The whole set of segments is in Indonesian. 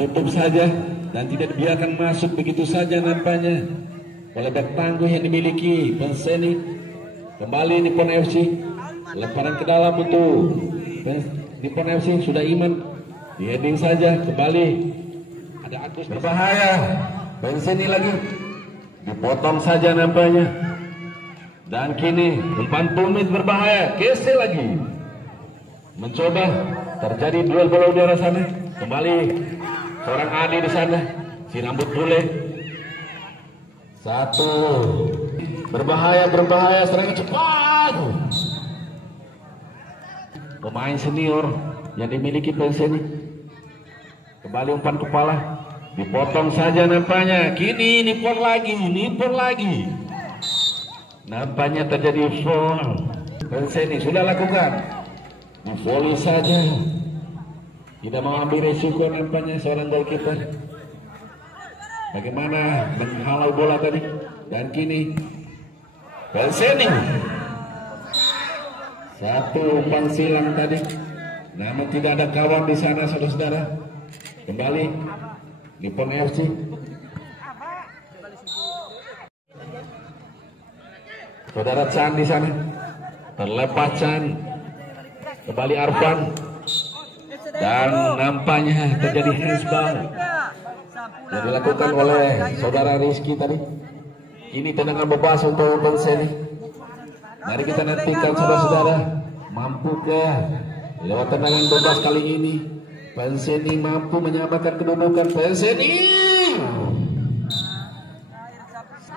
ditutup saja dan tidak dibiarkan masuk begitu saja nampaknya oleh bek tangguh yang dimiliki Penseni. Kembali Nippon FC, lemparan ke dalam untuk Nippon FC, sudah Iman di heading saja, kembali ada Agus, berbahaya. Penseni lagi dipotong saja nampaknya, dan kini umpan tumit berbahaya. Kese lagi mencoba, terjadi duel bola udara sana. Kembali seorang Adi di sana, si rambut bule. Satu, berbahaya, serangan cepat. Pemain senior yang dimiliki Penseni. Kembali umpan kepala, dipotong saja nampaknya. Kini Nippon lagi. Nampaknya terjadi foul. Penseni sudah lakukan, di volley saja. Tidak mau ambil resiko nampaknya seorang goalkeeper. Bagaimana menghalau bola tadi, dan kini Penseni. Satu umpan silang tadi, namun tidak ada kawan di sana, saudara-saudara. Kembali Nippon FC. Saudara Chan di sana, terlepas Chan. Kembali Arfan, dan nampaknya terjadi handsball yang dilakukan oleh saudara Rizky tadi. Ini tendangan bebas untuk Penseni. Mari kita nantikan saudara-saudara, mampukah lewat tendangan bebas kali ini Penseni mampu menyamakan kedudukan. Penseni,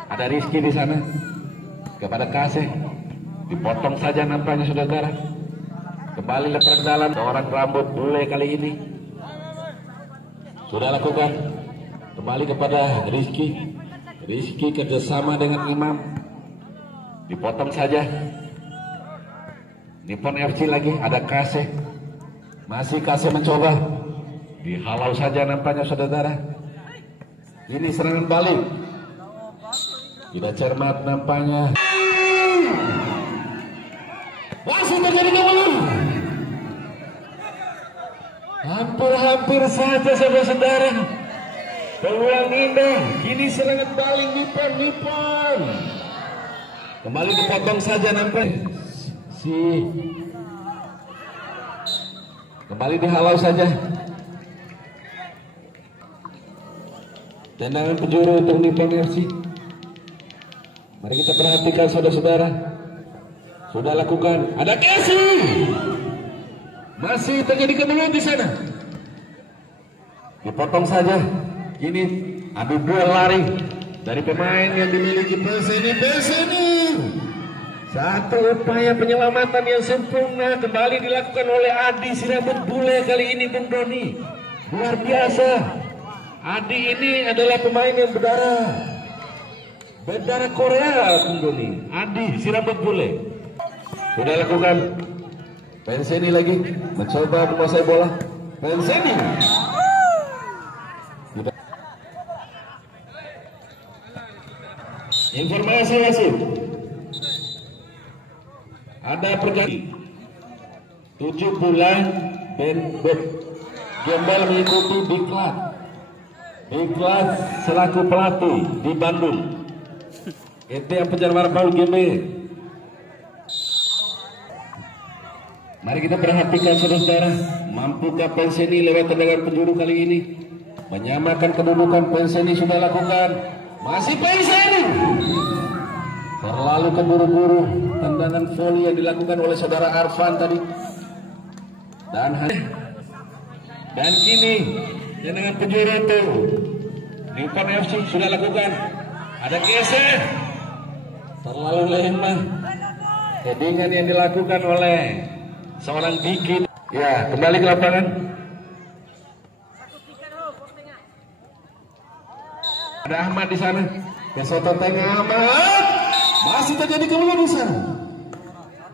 ada Rizky di sana kepada Kasih, dipotong saja nampaknya saudara. Kembali lepas ke dalam, seorang rambut bule kali ini sudah lakukan. Kembali kepada Rizky kerjasama dengan Imam, dipotong saja. Nippon FC lagi, ada Kasih, masih Kasih mencoba, dihalau saja nampaknya saudara. Ini serangan balik, tidak cermat nampaknya. Masih terjadi gol. Hampir saja saudara-saudara. Peluang indah. Kini serangan balik Nippon. Kembali dipotong saja nampaknya. Kembali dihalau saja. Tendangan penjuru untuk Nippon FC. Mari kita perhatikan saudara-saudara. Sudah lakukan, ada Casey, masih terjadi kemudian di sana. Dipotong saja. Kini adu duel lari dari pemain yang dimiliki Penseni. Satu upaya penyelamatan yang sempurna kembali dilakukan oleh Adi si rambut bule kali ini, Bung Doni. Luar biasa. Adi ini adalah pemain yang berdarah Korea, Bung Doni. Adi si rambut bule sudah lakukan. Penseni lagi mencoba menguasai bola. Penseni informasi masuk, ada pergantian 7 bulan Gembel mengikuti Diklat selaku pelatih di Bandung. Itu yang penjara Paul Gembel. Mari kita perhatikan saudara-saudara, mampukah Penseni lewat tendangan penjuru kali ini menyamakan kedudukan? Penseni sudah lakukan, masih Penseni. Terlalu keburu-buru tendangan volley yang dilakukan oleh saudara Arfan tadi. Dan kini tendangan penjuru itu Nippon FC sudah lakukan, ada geser, terlalu lemah. Headingan yang dilakukan oleh seorang Dikit. Ya, kembali ke lapangan. Ada Ahmad di sana. Kesoto tengah Ahmad. Masih terjadi keluar di sana.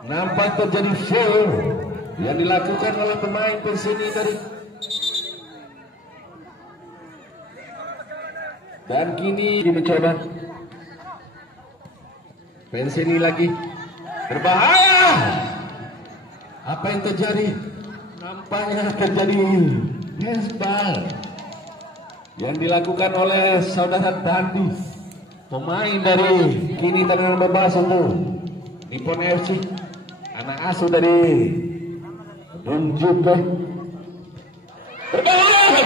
Nampak terjadi foul yang dilakukan oleh pemain Persini tadi. Dan kini mencoba. Persini lagi. Berbahaya. Apa yang terjadi? Nampaknya terjadi handsball. yang dilakukan oleh saudara Dandi, pemain dari kini tendangan bebas untuk Nippon FC, anak asuh dari Dunjuke. Berbahaya,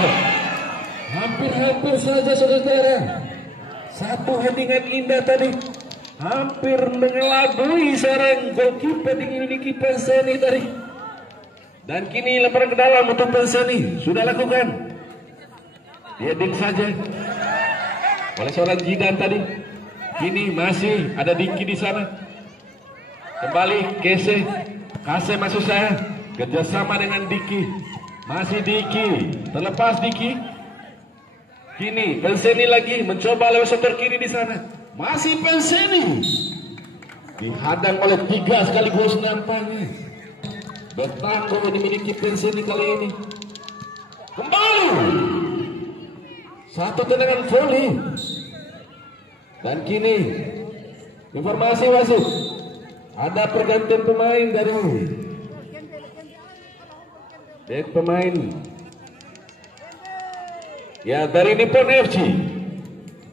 hampir saja saudara, satu headingan indah tadi hampir mengelabui seorang goalkeeper dimiliki Penseni tadi. Dan kini lemparan ke dalam untuk Penseni sudah lakukan. Heading saja oleh seorang Jidan tadi. Kini masih ada Diki di sana. Kembali Kese maksud saya, kerjasama dengan Diki. Masih Diki, terlepas Diki. Kini Penseni lagi mencoba lewat sektor kiri di sana. Masih Penseni dihadang oleh 3 sekaligus nampaknya. Bertangguh yang dimiliki Penseni kali ini. Kembali satu tendangan volley. Dan kini informasi wasit, ada pergantian pemain dari pemain ya dari Nippon FC.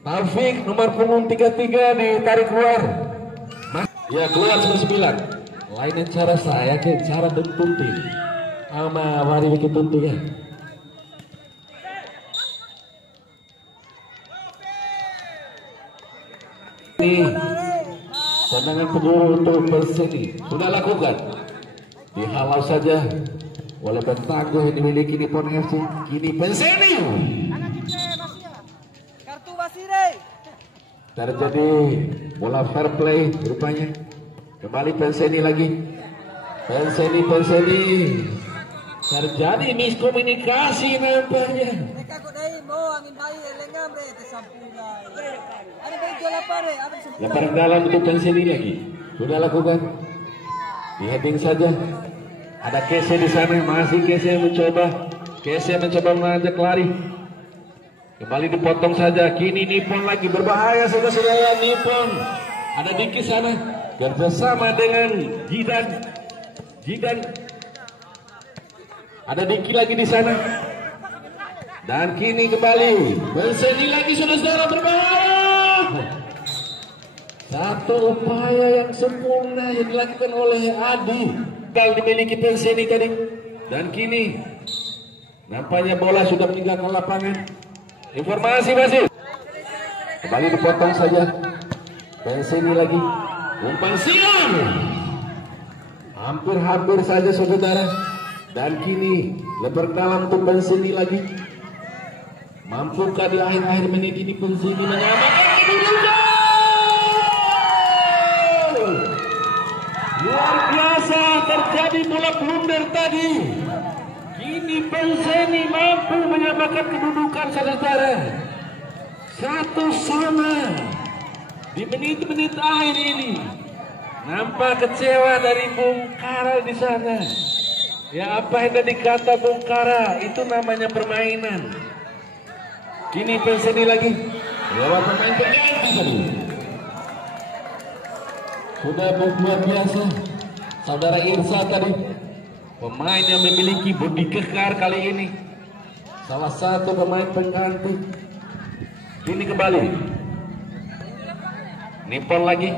Taufik nomor punggung 33 ditarik keluar. Ya keluar 99. Lainnya cara saya ke cara tunting. Ama wari bikin tunting ya. Ini tendangan penjuru untuk Perseni sudah lakukan, dihalau saja oleh Bentangguh yang dimiliki Nippon FC. Kini Penseni terjadi bola fair play rupanya. Kembali Penseni lagi. Penseni terjadi miskomunikasi nampaknya. Lemparan dalam untuk Penseni lagi sudah lakukan, di heading saja. Ada Kese di sana, masih Kese mencoba mengajak lari. Kembali dipotong saja. Kini Nippon lagi berbahaya saudara-saudara. Nippon ada Diki sana bersama dengan Jidan. Ada Diki lagi di sana. Dan kini kembali Penseni lagi saudara-saudara berbahaya. Satu upaya yang sempurna yang dilakukan oleh Adi kalau dimiliki Penseni tadi. Dan kini nampaknya bola sudah meninggalkan lapangan. Informasi masih kembali dipotong saja. Penseni lagi umpan siang, hampir saja saudara. Dan kini lebar dalam untuk Penseni lagi. Mampukah di akhir-akhir menit ini Penseni menyamakan kedudukan? Luar biasa terjadi bola blunder tadi. Kini Penseni mampu menyamakan kedudukan saudara. 1-1 di menit-menit akhir ini. Nampak kecewa dari Bung Kara di sana. Ya apa yang tadi kata Bung Kara, itu namanya permainan. Kini Penseni lagi lewat pemain pengganti tadi. Sudah luar biasa saudara Irsa tadi, pemain yang memiliki bodi kekar kali ini, salah satu pemain pengganti. Kini kembali Nippon lagi.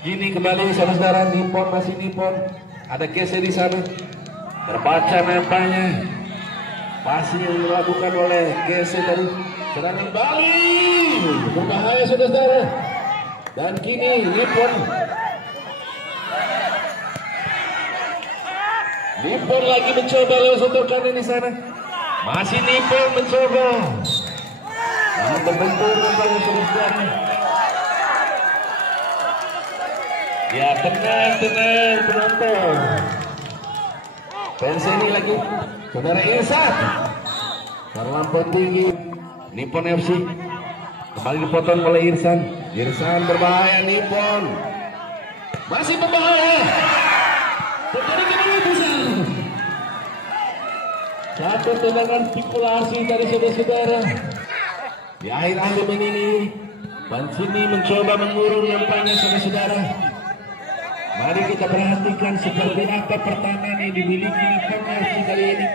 Kini kembali saudara-saudara, Nippon masih Nippon. Ada Kese di sana. Terbaca nampaknya pasti yang dilakukan oleh Kese tadi. Serangan balik berbahaya saudara-saudara. Dan kini Nippon lagi mencoba lewat satu kanan di sana. Masih Nippon mencoba. Namun terbentur nampaknya saudara. Ya tenang penonton. Penseni lagi saudara Irsan terlampau tinggi. Nippon FC kembali dipotong oleh Irsan berbahaya. Nippon masih berbahaya. Terjadi keputusan. Satu tendangan spekulasi dari saudara-saudara. Di akhir-akhir ini Penseni mencoba mengurung nampaknya saudara-saudara. Mari kita perhatikan seperti apa pertahanan yang dimiliki Nippon FC kali ini.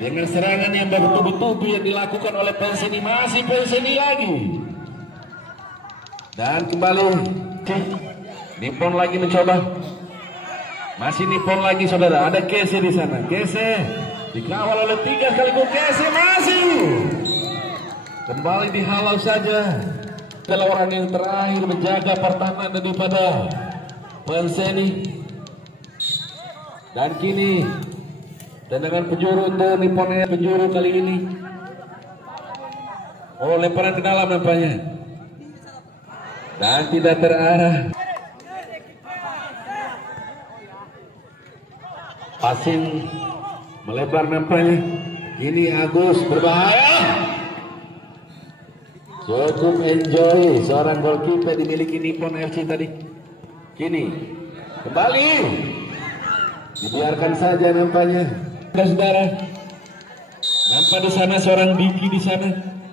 Dengan serangan yang bertubi-tubi yang dilakukan oleh Penseni, masih Penseni lagi. Dan kembali Nippon lagi mencoba. Masih Nippon lagi saudara. Ada Kese di sana. Kese dikawal oleh 3 sekaligus. Kese masih kembali dihalau saja. Adalah orang yang terakhir menjaga pertahanan daripada Penseni. Dan kini tendangan penjuru untuk Nippon penjuru kali ini. Oh, lemparan ke dalam nampaknya. Dan tidak terarah. Passing melebar nampaknya. Ini Agus berbahaya. Cukup enjoy seorang goalkeeper dimiliki Nippon FC tadi. Kini kembali dibiarkan saja nampaknya. Saudara, nampak di sana seorang Diki di sana.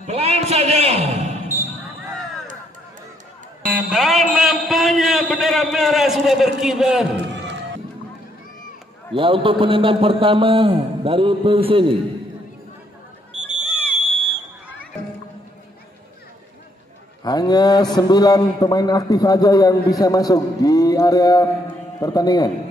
Pelan saja. Dan nampaknya bendera merah sudah berkibar. Ya, untuk penendang pertama dari Penseni. Hanya 9 pemain aktif saja yang bisa masuk di area pertandingan.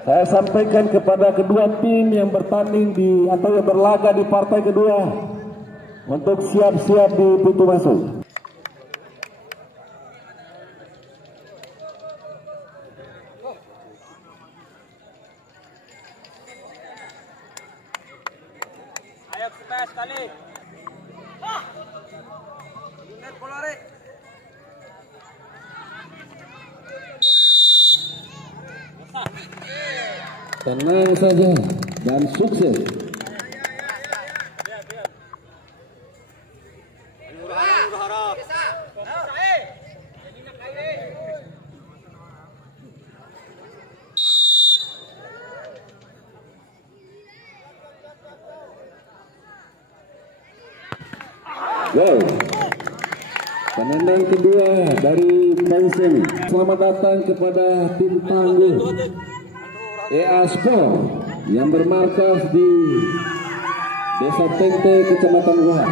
Saya sampaikan kepada kedua tim yang bertanding di atau yang berlaga di partai kedua untuk siap-siap di pintu masuk. Ayo kita sekali. Tenang saja dan sukses. Wow. Penendang kedua dari Penseni. Selamat datang kepada tim tangguh EA Sport yang bermarkas di Desa Tente, Kecamatan Goha.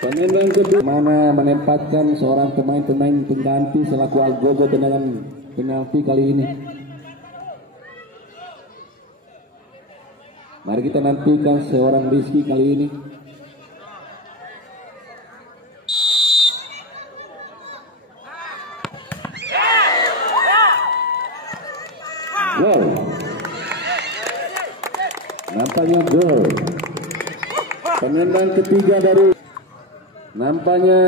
Penendang kedua mana menempatkan seorang pemain-pemain pengganti selaku algojo tendangan penalti kali ini. Mari kita nantikan seorang Rizky kali ini. Wow. Nampaknya gol. Penendang ketiga dari nampaknya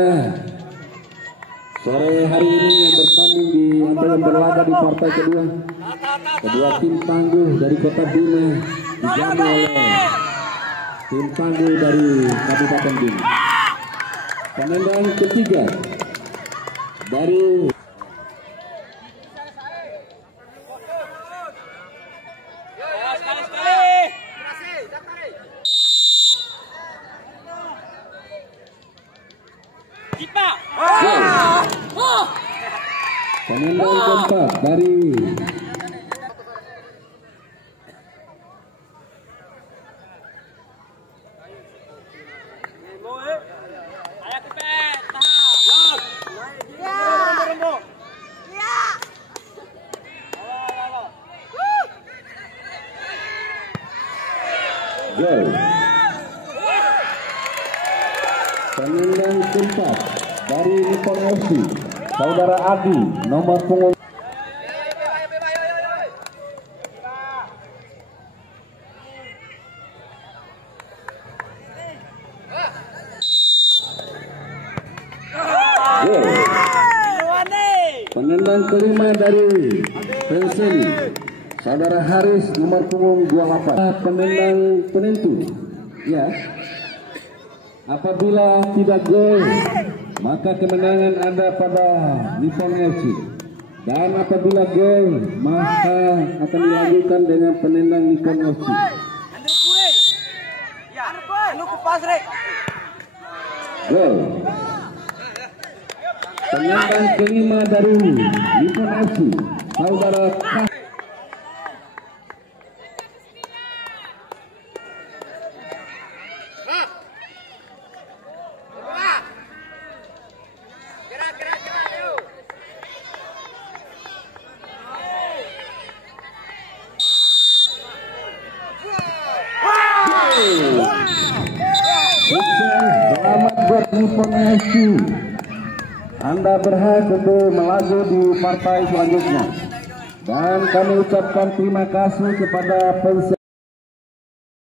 sore hari ini yang bertanding di atau yang berlaga di partai kedua. Kedua tim tangguh dari Kota Bima dijamu oleh tim tangguh dari Kabupaten Bima. Penendang ketiga dari penendang keempat dari gol. Penendang keempat dari Nippon FC, saudara Adi, nomor punggung. Penendang kelima dari Penseni, Saudara Haris nomor punggung 28 penendang penentu. Ya. Apabila tidak gol, maka kemenangan ada pada Nippon FC. Dan apabila gol, maka akan dilanjutkan dengan penendang Nippon FC. Gol. Penendang kelima dari Nippon FC, saudara Kas. Selamat buat Nippon FC. Anda berhak untuk melaju di partai selanjutnya. Dan kami ucapkan terima kasih kepada